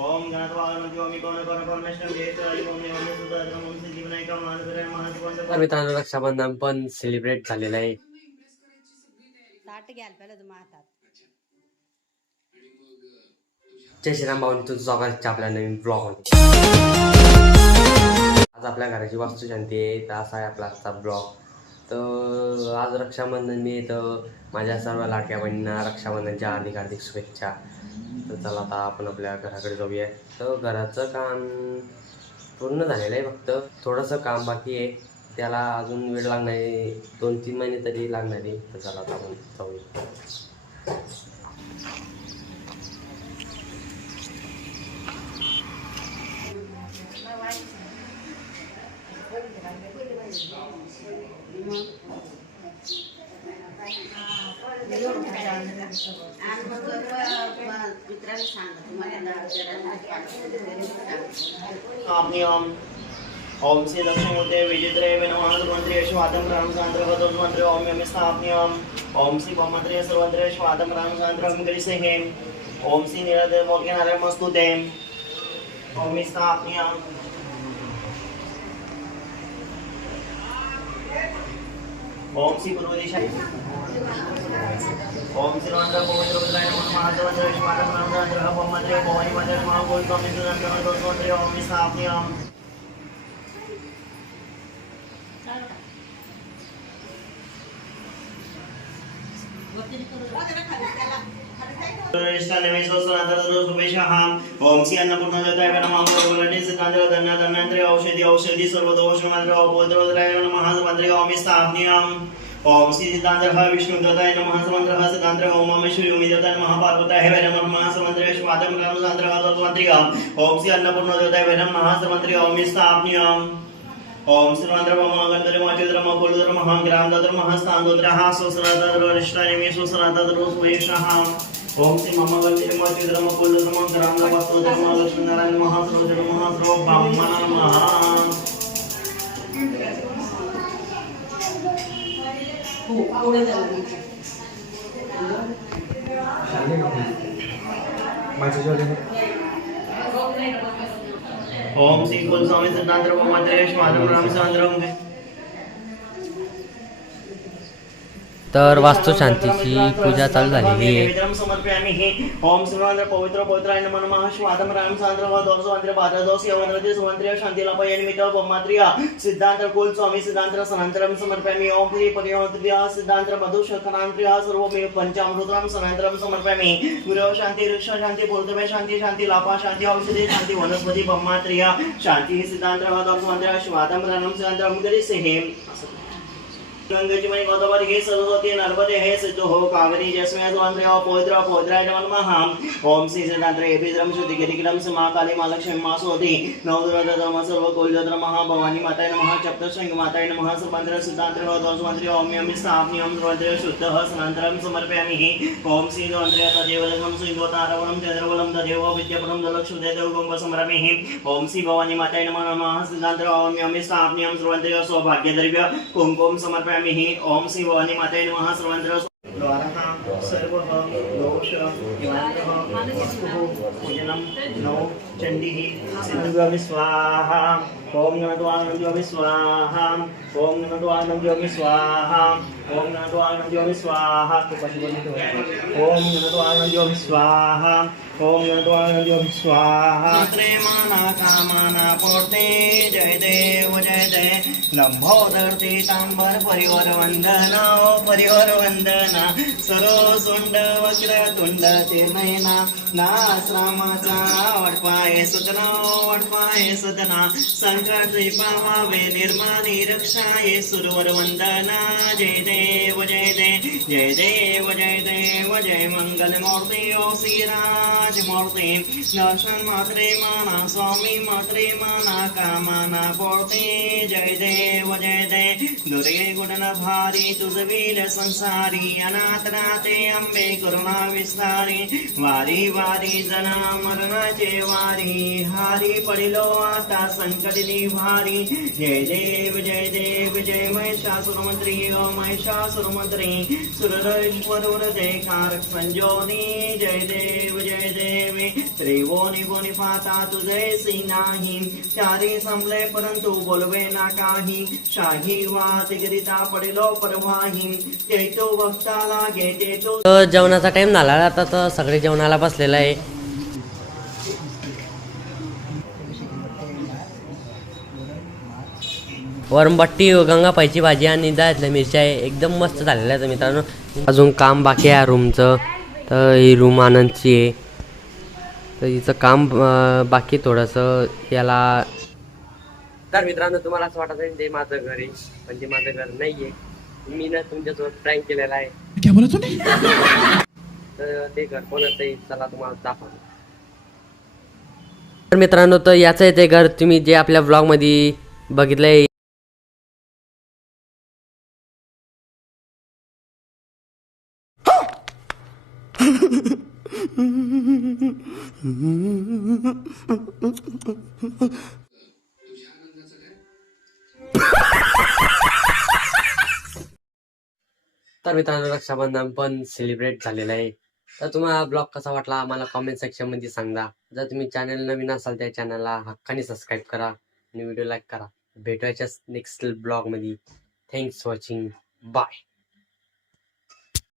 ओम तर मित्रांनो रक्षाबंधन पण सेलिब्रेट झालेलं आहे. ताट घ्यायला पहिलं तुम्हा हातात. जय श्रीराम भाऊनी तुझं स्वागत आपल्या नवीन ब्लॉग मध्ये. आज आपल्या घराची वास्तुशांती आहे, तर असा आहे आपला आजचा ब्लॉग. तर आज रक्षाबंधन मी तर माझ्या सर्व लाडक्या बहिणींना रक्षाबंधनच्या हार्दिक हार्दिक शुभेच्छा. तर चला आता आपण आपल्या घराकडे जाऊया. तर घराचं काम पूर्ण झालेलं आहे, फक्त थोडंसं काम बाकी आहे, त्याला अजून वेळ लागणार आहे, 2-3 महिने तरी लागणार आहे. तर चला आता आपण जाऊया. मित्रांनी सांगा ओम श्री लक्ष्मीमूर्ते विजित्रे नमः मंत्रे स्वादम राम सांद्रवतो मंत्रे ओम यम स्थापनीयम ओम श्री पमत्रे सर्वंत्रे स्वादम राम सांद्रम करिसेहे ओम श्री निरदे मोर्गे नारायणमस्तुते ओम स्थापनीयम ओम श्री पूर्वदिशाय ओम श्री मंत्र पवित्र रुद्राय नमः महादेवाय स्वादम राम सांद्रम पमत्रे भवानी मंत्र महागोल स्वामी सुरंद्र मंत्रे ओम स्थापनीयम ओम श्री अन्नपूर्णा देवताय नमः ओम सिद्धांत धन्यंत्री औषधी सर्व दोष मंत्र बोधरोद्राय नमः मंत्र ओम स्थापनीयम ओम श्री सिद्धांत विष्णु देवताय नमः मंत्र सिद्धांत ओम महेश्वरी ओम देवताय नमः पार्वताय नमः मंत्र स्वादम राम मंत्र ओम श्री अन्नपूर्णा देवताय नमः मंत्र ओम स्थापनीयम ओम श्री मंत्र गंधर्व मचुद्र मकुलद्र महाग्रामद्र महास्थानद्र सुसनाद्र रिष्टानिमी सुसनाद्र सुमेशः ओम श्री मम गंधर्व मचुद्र मकुलद्र महाग्रामद्र वस्तुद्र महालक्ष्मी नारायण महासर्वद्र महासर्व ब्रह्मण नमः ओम श्री कुल स्वामी सिद्धांत मंत्रे स्वादम राम सांद्रम. तर वास्तुशांतीची पूजा चालू झालेली आहे. समर्पयामि ओम श्रीमंत्र पवित्र पवित्राय नमः स्वादम राम सांद्रम दोष मंत्र बारा दोष यवनरती सुमंत्र शांतीला पयन मित्र ब्रह्मात्रिया सिद्धांत कुल स्वामी सिद्धांत सनांतरम समर्पयामि ओम श्री परियोत्रिया सिद्धांत मधु शतनांत्रिया सर्व मे पंचामृतम सनांतरम समर्पयामि गुरु शांती वृक्ष शांती पूर्णमे शांती शांती लापा शांती औषधी शांती वनस्पती ब्रह्मात्रिया शांती सिद्धांत दोष मंत्र स्वादम राम सांद्रम गरिसेहे गंगेची मई गोदावरी हे सरस्वती नर्मदे हे सिद्धो हो कावेरी जस्मै स्वांद्रे पवित्र पवित्राय नमः ओम श्री सिद्धांत एभिद्रम शुद्धि गिरिक्रम मा काली मा लक्ष्मी मा सोति नवदुर्गा धर्म सर्व कुलद्र महा भवानी माताय नमः चप्तशृंग माताय नमः सर्वंत्र सिद्धांत दोष मंत्र ओम यम स्थापनीयम सर्वंत्र शुद्धः सनांतरम समर्पयामि ओम श्री द्वंद्रे तदेवलम सिंहोतारवणम चंद्रवलम तदेव विद्यापरम दलक्षुदे देवगंग समरामि ओम श्री भवानी माताय नमः सिद्धांत ओम यम स्थापनीयम सर्वंत्र सौभाग्य द्रव्य कुंकुम समर्पयामि ओम श्री भवानी माताय नमः सर्वंत्र द्वारः सर्वः दोष निवारणः वस्तुः पूजनं नो चंडीः सिद्धं स्वाहा ओम नमो आनंदयोगि स्वाहा ओम नमो आनंदयोगि स्वाहा ओम नमो आनंदयोगि स्वाहा ओम नमो आनंदयोगि स्वाहा ओम नमो आनंदयोगि स्वाहा प्रेमाना कामना पोते जय देव लंबोदर तीतांबर परिवार वंदना सरोसुंड वक्र तुंड ते नयना नाश्रामाचा वटपाय सुतना संकट पावावे निर्माणी रक्षाये सुरवर वंदना जय देव जय मंगल मूर्ति ओ श्रीराज मूर्ति दर्शन मात्रे माना स्वामी मात्रे माना कामना पोर्ते जय देव दुर्गे गुणन भारी तुझ वीर संसारी अनाथ नाथे अंबे करुणा विस्तारी वारी वारी जना मरणाचे वारी हारी पडिलो आता संकटी भगिनी भारी जय देव जय महिषासुरमंत्री ओम महिषासुरमंत्री सुररेश्वर वरदे कारक संजोनी जय देव त्रिभुवनी कोणी पाहता तुझे सी नाही चारी संपले परंतु बोलवे ना काही शाही वात गिरिता पडिलो परवाही ते तो भक्ताला घेते तो तर जेवणाचा टाइम झाला आता तर सगळे जेवणाला बसलेलं आहे. वरणबट्टी गंगापाईची भाजी आणि डाळीतल्या मिरच्या आहे एकदम मस्त झालेल्या आहेत मित्रांनो. अजून काम बाकी आहे रूमचं. तर ही रूम आनंदची आहे तर हिचं काम बाकी थोडंसं याला. तर मित्रांनो तुम्हाला असं वाटत आहे ते माझं घर आहे पण ते माझं घर नाही आहे. मी ना तुमच्यासोबत प्रँक केलेला आहे. तर ते घर कोणाचं आहे चला तुम्हाला दाखवतो. तर मित्रांनो तर याचं आहे ते घर तुम्ही जे आपल्या ब्लॉगमध्ये बघितलंय. तर मित्रांनो रक्षाबंधन पण सेलिब्रेट झालेलं आहे. तर तुम्हाला ब्लॉग कसा वाटला आम्हाला कॉमेंट सेक्शनमध्ये सांगा. जर तुम्ही चॅनल नवीन असाल त्या चॅनलला हक्काने सबस्क्राईब करा आणि व्हिडिओ लाईक करा. भेटूयाच्याच नेक्स्ट ब्लॉगमध्ये. Thanks watching. बाय.